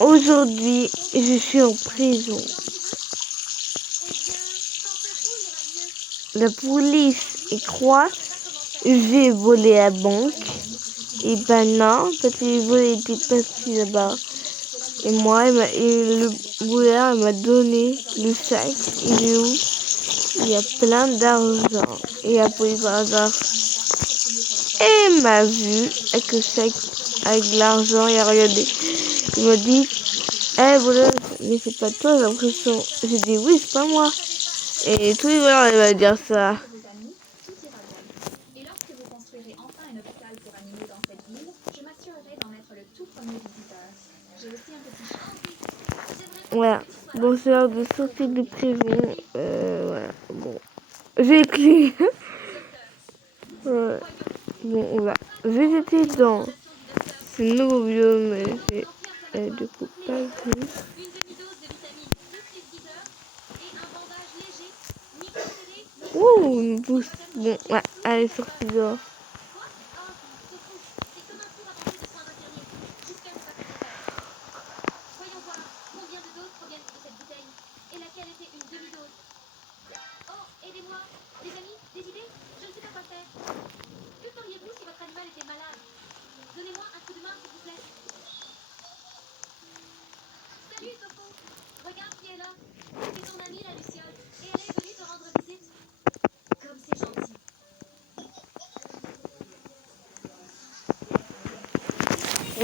Aujourd'hui, je suis en prison. La police croit que j'ai volé la banque. Et ben non, parce que le vol était parti là-bas. Et moi, le voleur m'a donné le sac. Il est où? Il y a plein d'argent. Et la police par hasard, et m'a vu avec le sac, avec l'argent, et a regardé. Il m'a dit, eh voleur, mais c'est pas toi, j'ai l'impression. J'ai dit oui, c'est pas moi. Et tous les voleurs, il va dire ça. Voilà, bon, c'est l'heure de sortir de prison. Voilà, bon. J'ai les clés. Bon, on va visiter dans ce nouveau biome. J'ai du coup pas vu. Ouh, une pousse. Bon, ouais, allez, sortie dehors.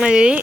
Allez.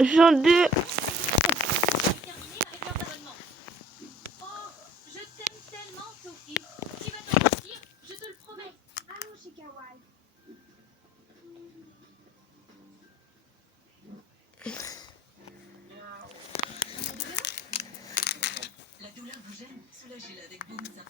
J'en deux. La douleur vous gêne, soulagez-la avec Boomza.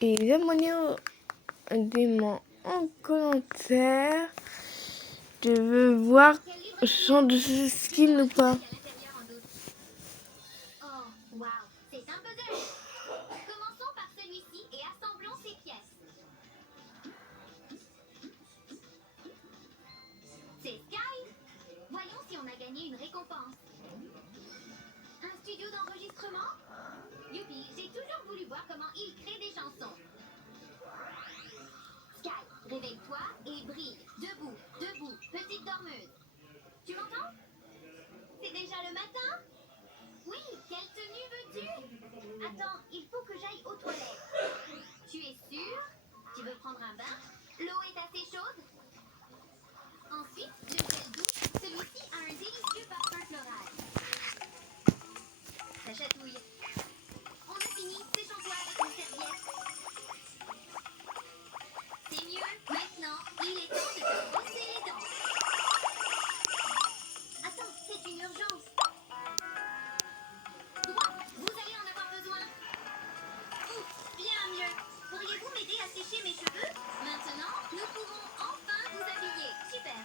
Et demandez-moi en commentaire. Je veux voir chant de ce skin ou pas. Oh, waouh, c'est un puzzle. Commençons par celui-ci et assemblons ses pièces. C'est Sky. Voyons si on a gagné une récompense. Un studio d'enregistrement? Youpi, j'ai toujours voulu voir comment il crée des chansons. Sky, réveille-toi et brille. Debout, debout, petite dormeuse. Tu m'entends? C'est déjà le matin? Oui, quelle tenue veux-tu? Attends, il faut que j'aille aux toilettes. Tu es sûr? Tu veux prendre un bain? L'eau est assez chaude? Ensuite, le gel doux. Celui-ci a un délicieux parfum floral. Ça chatouille. On a fini, séchons-toi avec une serviette. C'est mieux. Maintenant, il est temps de te brosser les dents. Attends, c'est une urgence. Droit, vous allez en avoir besoin. Ouf, bien mieux. Pourriez-vous m'aider à sécher mes cheveux? Maintenant, nous pouvons enfin vous habiller. Super.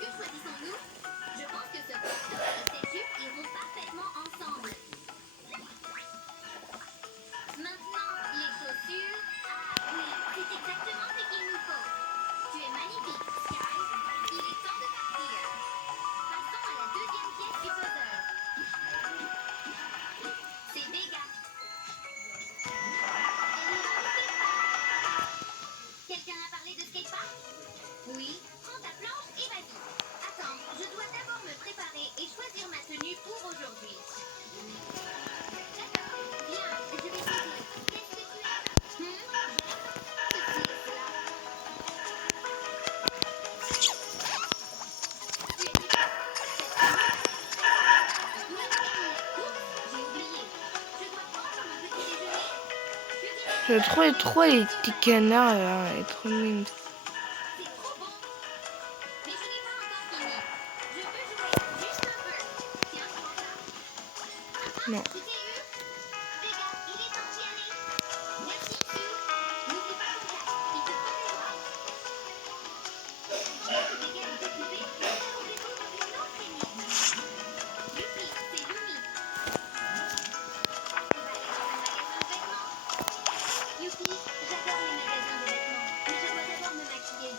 Que choisissons-nous? Je pense que ce top et cette jupe iront parfaitement ensemble. Maintenant, les chaussures. Ah oui, c'est exactement ce qu'il nous faut. Tu es magnifique, Sky. Il est temps de partir. Passons à la deuxième pièce du puzzle. C'est Vega. Elle ira au skatepark. Quelqu'un a parlé de skatepark? Oui. Prends ta planche et vas-y. Attends, je dois d'abord me préparer et choisir ma tenue pour aujourd'hui. D'accord. Bien, je vais t'aider. Qu'est-ce que tu aimes? J'aime ceci et cela. Tu es super. Cette tenue va être très sympa. Oui, oups, j'ai oublié. Je dois prendre mon petit déjeuner. Que Je dirais-tu? trouve trop les petits canards là, et trop mimes. C'est trop bon. Mais je n'ai pas encore fini. Je veux jouer juste un peu. Tiens, prends ça. Non. Tu t'es eu? Vega, il est temps d'y aller. Merci, Sue. N'oublie pas ton casque. Il te protégera. Pendant que Vega est occupée, nous allons résoudre une autre énigme. Youpi, c'est Lumi. On va aller dans un magasin de vêtements. Youpi, j'adore les magasins de vêtements. Mais je dois d'abord me maquiller.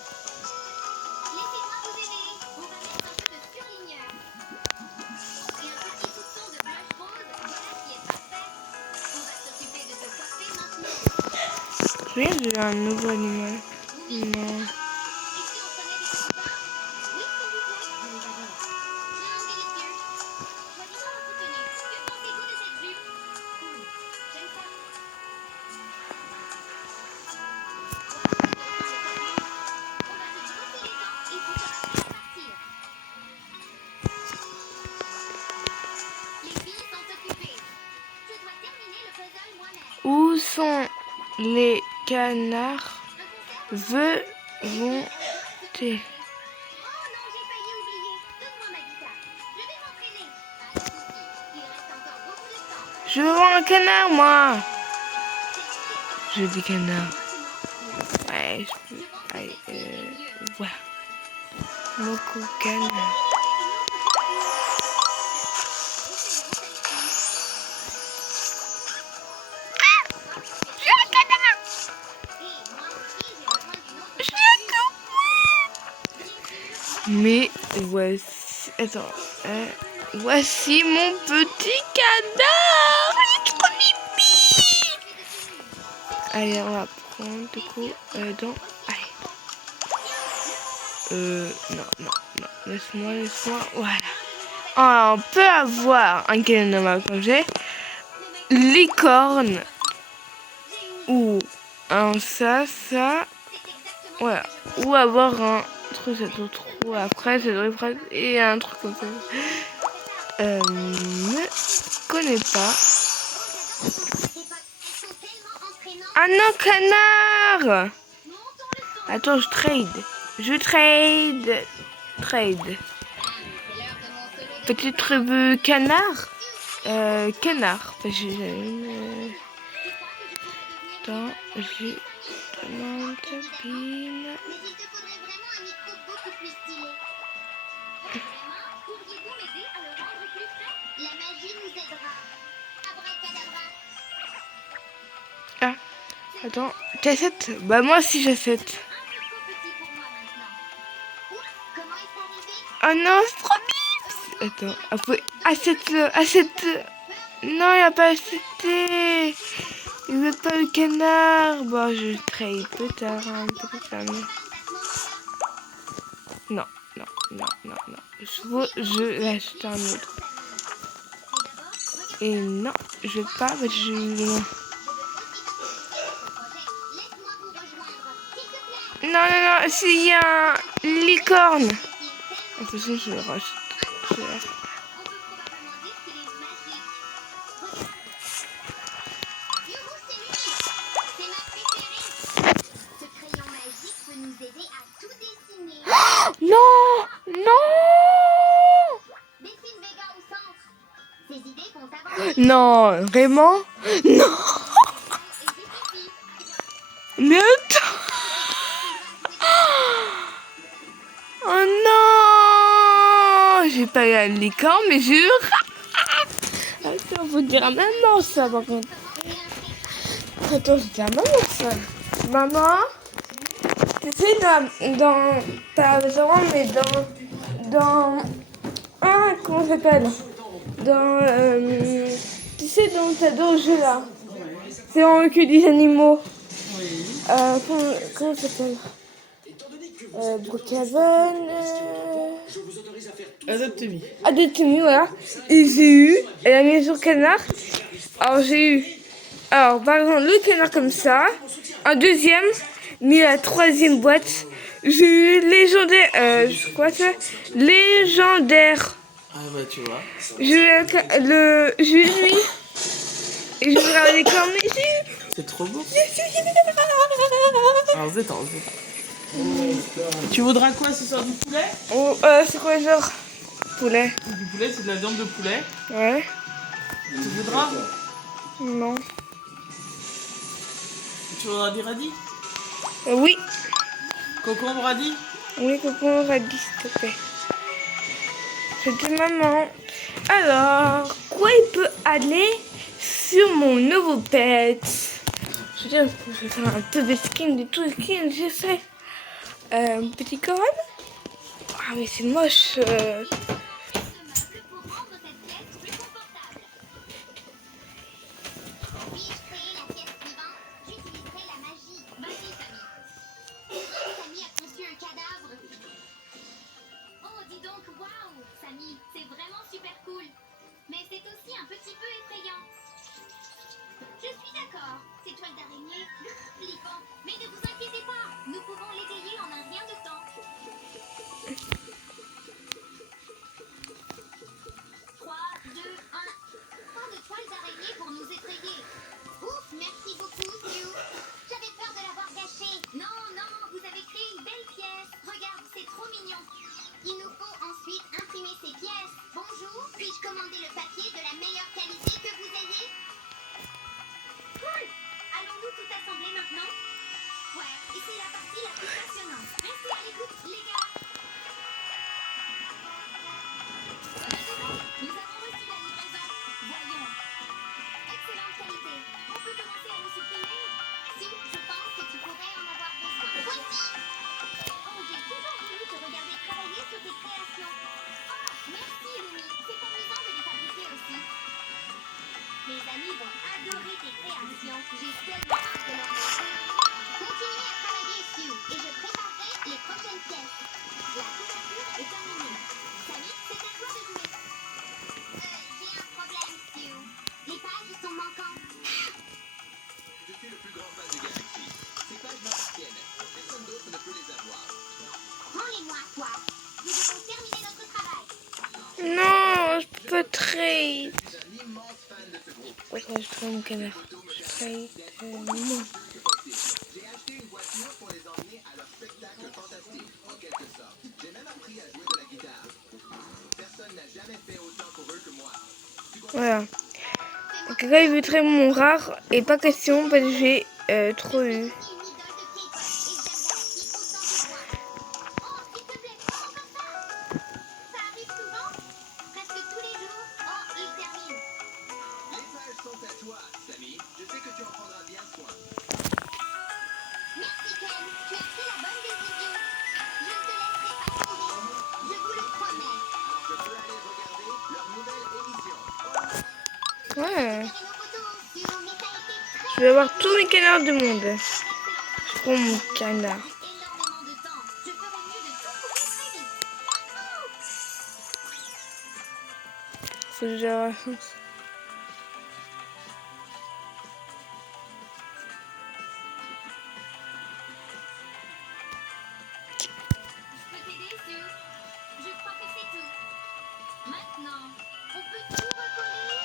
Laissez-moi vous aider. On va mettre un peu de surligneur. Et un petit soupçon de blush rose. Voilà qui est parfait. On va s'occuper de te coiffer maintenant. Oui, j'ai un nouveau animal. Oui, Non. et si on prenait des petits pains? Oui, s'il vous plaît. Je les adore. Délicieux. Choisissons notre tenue. Que pensez-vous de cette jupe? Cool. J'aime ça. Waouh, c'est enfin le temps. On va te brosser les dents et tu seras prêt à partir. Les filles sont occupées. Je dois terminer le puzzle moi-même. Où sont les canards? Un concert Vont Oh non, j'ai failli oublier. Donne-moi ma guitare. Je vais m'entraîner. Pas de soucis. Il reste encore beaucoup de temps. Je veux voir un canard, moi. C'est Je veux des canards. maintenant. Ouais, je peux. Je pense que Allez, celle-ci est mieux. voilà. Beaucoup canard. Mais voici. Attends. Voici mon petit canard. Il est trop mimi. Allez, on va prendre du coup dans. Allez. Non. Laisse-moi. Voilà. Ah, on peut avoir un canon comme j'ai. Licorne. Ou un ça. Voilà. Ou avoir un truc, ça doit trop. Après, ça devrait presque. Et un truc comme ça. Ne connais pas. Ah non, canard! Attends, je trade. Trade. Petit tribu canard. Canard. Attends, j'ai demande pile. Mais il te faudrait vraiment un micro beaucoup plus stylé. Vraiment, pourriez-vous m'aider à le rendre plus frais? La magie nous aidera. Abracadabra. Ah, attends, t'achètes? Bah moi aussi j'achète. Un peu trop petit pour moi maintenant. Oups, comment est-ce arrivé? Oh non, c'est trop bien. Attends, après, achète-le. Non, il a pas acheté. Il veut pas le canard. Bon, je trade peut-être. Non. Je l'achète un autre. Et non, je vais pas. Laisse-moi vous rejoindre, s'il te plaît. Non, s'il y a un licorne. De toute façon, je le rachète. On peut probablement dire qu'il est magique. Regarde. Youhou, c'est lui. C'est ma préférée. Ce crayon magique peut nous aider à tout dessiner. Non. Dessine Vega au centre. Ces idées vont avancer. Non, vraiment? Non. Et c'est ici. Mais attends. Oh non. J'ai pas eu un licorne, mais j'ai eu. Attends, faut dire à maman ça par contre. Attends, je dis à maman ça. Maman, tu sais dans ta restaurant, mais dans comment ça s'appelle? Tu sais dans ta doge là. C'est en que des animaux. Comment ça s'appelle? Brookhaven. Adoptemi, voilà. Et j'ai eu la maison canard. Alors j'ai eu, par exemple le canard comme ça, un deuxième, mais la troisième boîte, j'ai eu légendaire, je crois que c'est légendaire. Ah bah tu vois. J'ai eu lui et je regarde les cornes, mais j'ai eu. C'est trop beau. Alors détends. Tu voudras quoi ce soir, du poulet? Oh, c'est quoi genre poulet? Du poulet, c'est de la viande de poulet. Ouais. Tu voudras? Non. Tu voudras des radis? Oui. Concombre radis? Oui, coucou, radis, s'il te plaît. C'était maman. Alors, quoi il peut aller sur mon nouveau pet? Je veux dire, je vais faire un peu de skin, des trucs skin, j'essaie. Petit coran. Ah mais c'est moche. Pour rendre cette pièce plus confortable. Puis-je créer la pièce suivante? J'utiliserai la magie. Vas-y, Samy. Samy a conçu un cadavre. Oh, dis donc, waouh! Samy, c'est vraiment super cool. Mais c'est aussi un petit peu effrayant. Je suis d'accord. Ces toiles d'araignée, flippant. Mais ne vous inquiétez pas, nous pouvons l'égayer en un rien de temps. 3, 2, 1. Pas de toiles d'araignée pour nous effrayer. Ouf, merci beaucoup, Stu. J'avais peur de l'avoir gâché. Non, vous avez créé une belle pièce. Regarde, c'est trop mignon. Il nous faut ensuite imprimer ces pièces. Bonjour, puis-je commander le papier de la meilleure qualité que vous ayez? Cool. Allons-nous tout assembler maintenant? Ouais, et c'est la partie la plus passionnante. Restez à l'écoute, les gars. Nous avons reçu la livraison. Voyons. Excellente qualité. On peut commencer à nous supprimer. Si, je pense que tu pourrais en avoir besoin. Voici. Oh, j'ai toujours voulu te regarder travailler sur tes créations. Ah, merci, Lumi. C'est amusant de les fabriquer aussi. Mes amis vont adorer tes créations. J'ai tellement hâte de leur montrer. Continuez à travailler, Stu, et je préparerai les prochaines pièces. La couverture est terminée. Samy, c'est à toi de jouer. J'ai un problème, Sue. Les pages sont manquantes. Je suis le plus grand fan de Galaxy. Ces pages m'appartiennent. Personne d'autre ne peut les avoir. Prends-les-moi, toi. Nous devons terminer notre travail. Non, je peux pas trade. Je suis un immense fan de ce groupe. Pourquoi je trouve mon canard? Je trade. Non. J'ai acheté une voiture pour les emmener à leur spectacle fantastique, en quelque sorte. J'ai même appris à jouer de la guitare. Personne n'a jamais fait autant pour eux que moi. Voilà. Quelqu'un il veut très mon rare et pas question parce que j'ai trop eu. Une idole de K-pop et j'aime Galaxy autant que toi. Oh, s'il te plaît, pas encore ça. Ça arrive souvent. Presque tous les jours. Oh, il termine. Les pages sont à toi, Samy. Je sais que tu en prendras bien soin. Merci, Ken. Tu as pris la bonne décision. Je ne te laisserai pas courir. Je vous le promets. Alors je peux aller regarder leur nouvelle émission. Ouais. Verrez nos photos, Sue, mais ça a été très Je vais avoir tous mes canards du monde. excellent. Je prends mon canard. Énormément de temps. Je ferai mieux de tout courir très vite. Faut que j'ai la chance. Je peux t'aider, Sue. Je crois que c'est tout. Maintenant, on peut tout recoller.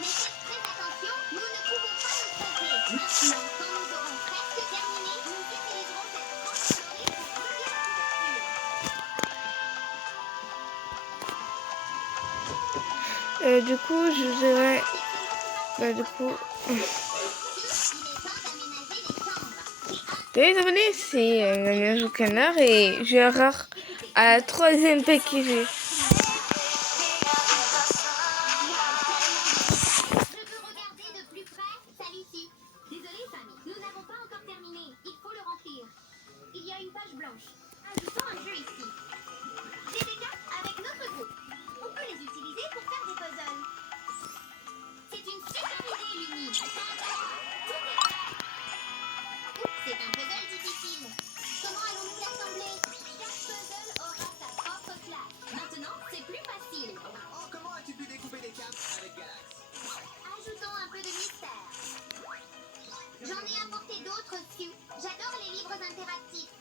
Mais faites très attention, nous ne pouvons pas nous tromper. Maintenant, quand nous aurons presque terminé, nous utiliserons cette frange colorée pour relier la couverture. Du coup, je dirais. Bah, du coup. Il est temps d'aménager les chambres. Les abonnés, c'est la ménage au canard et j'ai un rare à la 3e pack que j'ai. Je veux regarder de plus près. Salut, Sue. Désolée, Samy. Nous n'avons pas encore terminé. Il faut le remplir. Il y a une page blanche. Ajoutons un jeu ici. J'ai des cartes avec notre groupe. On peut les utiliser pour faire des puzzles. C'est une super idée, Lumi. Tout est prêt. Oups, c'est un puzzle difficile. Comment allons-nous l'assembler? Chaque puzzle aura sa propre classe. Maintenant, c'est plus facile. Oh, comment as-tu pu découper des cartes avec Galax? Ajoutons un peu de mystère. J'en ai apporté d'autres, Sue. J'adore les livres interactifs.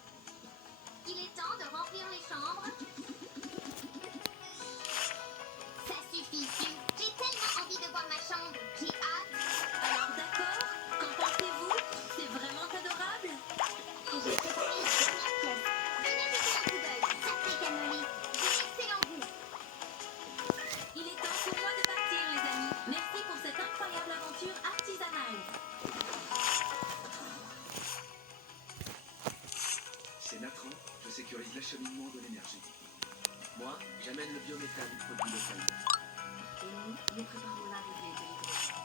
Il est temps de remplir les chambres. Ça suffit, Sue. J'ai tellement envie de voir ma chambre. J'ai hâte. Alors d'accord, qu'en pensez-vous? C'est vraiment adorable. Et j'ai préparé la première pièce. Venez jeter un coup d'œil. Sacré cannoli. J'ai l'excellent goût. Il est temps pour moi de partir, les amis. Merci pour cette incroyable aventure artisanale. Chez Natran, je sécurise l'acheminement de l'énergie. Moi, j'amène le biométhane produit localement. Et nous préparons l'arrivée de l'hydrogène.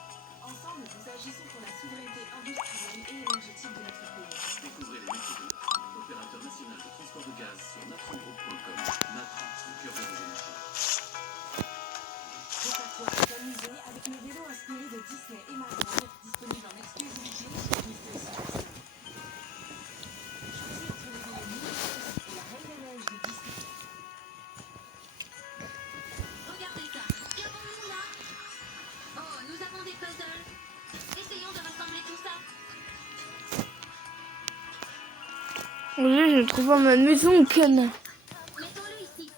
Ensemble, nous agissons pour la souveraineté industrielle et énergétique de notre pays. Découvrez les méthodes. Opérateur national de transport de gaz sur natrangroup.com. Natran, le cœur de vos énergies. Prépare-toi à t'amuser avec mes vélos inspirés de Disney et Marvel, disponibles en exclusivité chez Disney Store. Choisis entre les vélos Minnie et la Reine des Neiges de Disney. Regardez ça. Qu'avons-nous là? Oh, nous avons des puzzles. Essayons de rassembler tout ça. Aujourd'hui, je trouve pas ma maison au canard. Mettons-le ici.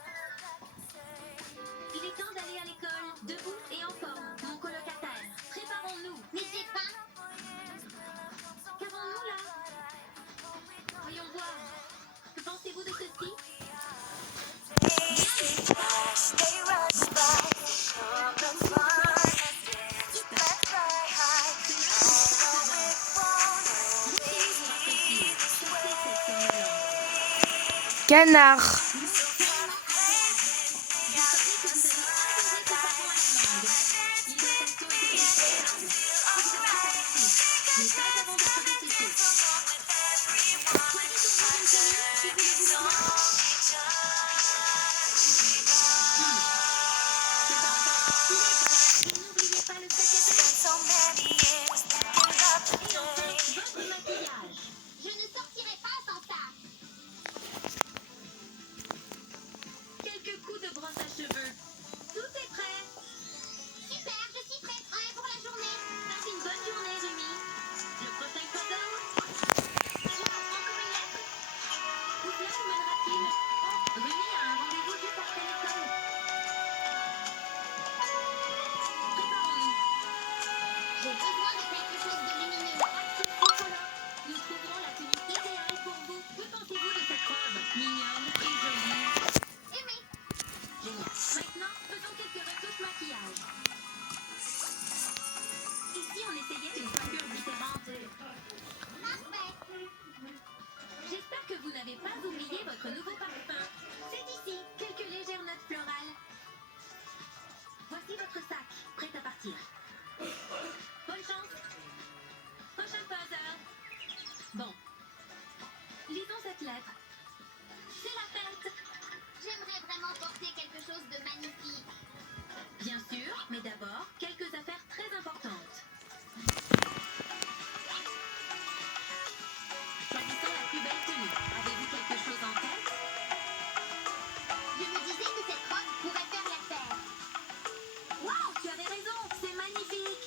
Il est temps d'aller à l'école, debout et en forme, mon colocataire. Préparons-nous. Mais j'ai faim. Qu'avons-nous là? Voyons voir. Que pensez-vous de ceci? Canard. Je ne sortirai pas sans ça. J'ai besoin de quelque chose de lumineux. Nous trouverons la tenue idéale pour vous. Que pensez-vous de cette robe? Mignonne et jolie. Aimé. Génial. Maintenant, faisons quelques retouches maquillage. Ici, on essayait une coiffure différente. Parfait. J'espère que vous n'avez pas oublié votre nouveau parfum. C'est ici, quelques légères notes florales. Voici votre sac, prêt à partir. Bonne chance. Prochain puzzle. Bon. Lisons cette lettre. C'est la fête. J'aimerais vraiment porter quelque chose de magnifique. Bien sûr, mais d'abord, quelques affaires très importantes. Choisissons la plus belle tenue. Avez-vous quelque chose en tête? Je me disais que cette robe pourrait faire l'affaire. Waouh, tu avais raison, c'est magnifique.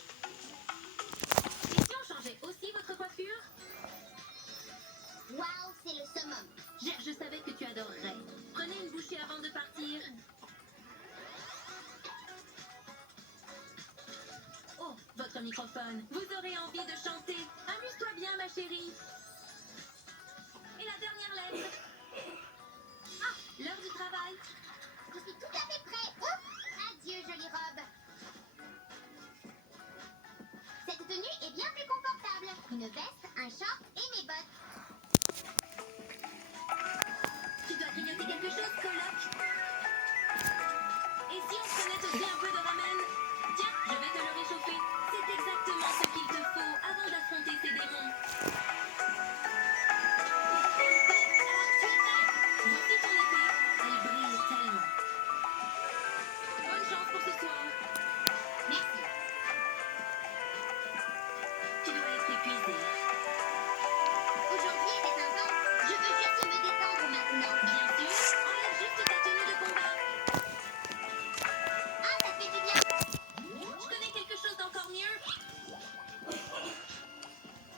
Et si on changeait aussi votre coiffure? Waouh, c'est le summum. Je savais que tu adorerais. Prenez une bouchée avant de partir. Oh, votre microphone. Vous aurez envie de chanter. Amuse-toi bien, ma chérie. Et la dernière lettre. Ah, l'heure du travail. Je suis tout à fait prêt. Ouf. Adieu, jolie robe. Cette tenue est bien plus confortable. Une veste, un short et mes bottes. Tu dois grignoter quelque chose, coloc. Et si on prenait aussi un peu de ramen? Tiens, je vais te le réchauffer. C'est exactement ce qu'il te faut avant d'affronter ces démons. Voici ton épée. Elle brille tellement. Bonne chance pour ce soir. Merci. Tu dois être épuisé. Aujourd'hui était intense. Je veux juste me détendre maintenant. Bien sûr, enlève juste ta tenue de combat. Ah, ça fait du bien. Je connais quelque chose d'encore mieux.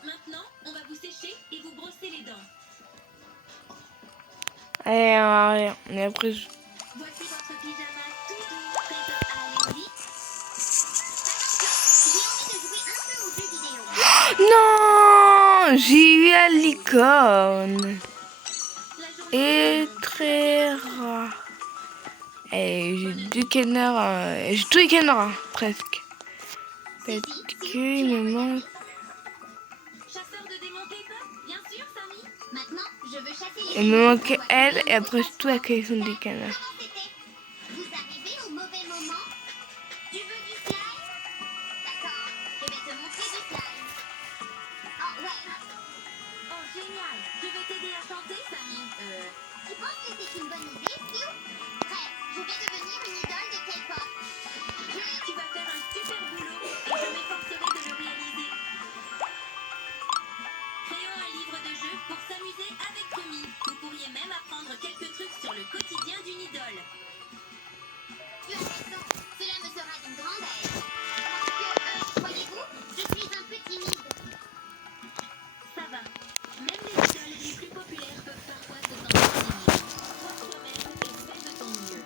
Maintenant, on va vous sécher et vous brosser les dents. Allez, rien. Et après, Voici votre pyjama tout doux, prêt à aller au lit. J'ai envie de jouer un peu aux jeux vidéo. non, j'ai eu la licorne. La journée Et très rare. Et j'ai 2 canards. J'ai tous les canards, presque. Parce qu'il me manque. chasseur de démons Paper, bien sûr, Samy. Maintenant, je veux chasser les Il me manque elle et après c'est tout la collection des canards. Comment c'était? Vous arrivez au mauvais moment? Tu veux du slime? D'accord, je vais te montrer du slime. Oh ouais, Oh, génial. Je vais t'aider à chanter, Samy. tu penses que c'est une bonne idée, Stu? Bref, je vais devenir une idole de K-pop. Tu vas faire un super boulot et je m'efforcerai de le réaliser. Créons un livre de jeu pour s'amuser avec Tommy. Vous pourriez même apprendre quelques trucs sur le quotidien d'une idole. Tu as raison, cela me sera d'une grande aide. Parce que, voyez-vous, je suis un peu timide. Ça va. Même les idoles les plus populaires peuvent parfois se sentir timides. Sois toi-même et fais de ton mieux.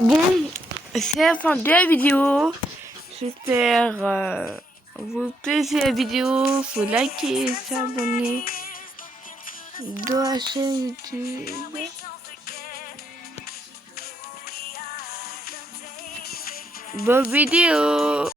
Bon, c'est la fin de la vidéo. J'espère vous plaisir la vidéo. Faut liker et s'abonner de la chaîne YouTube. Bonne vidéo.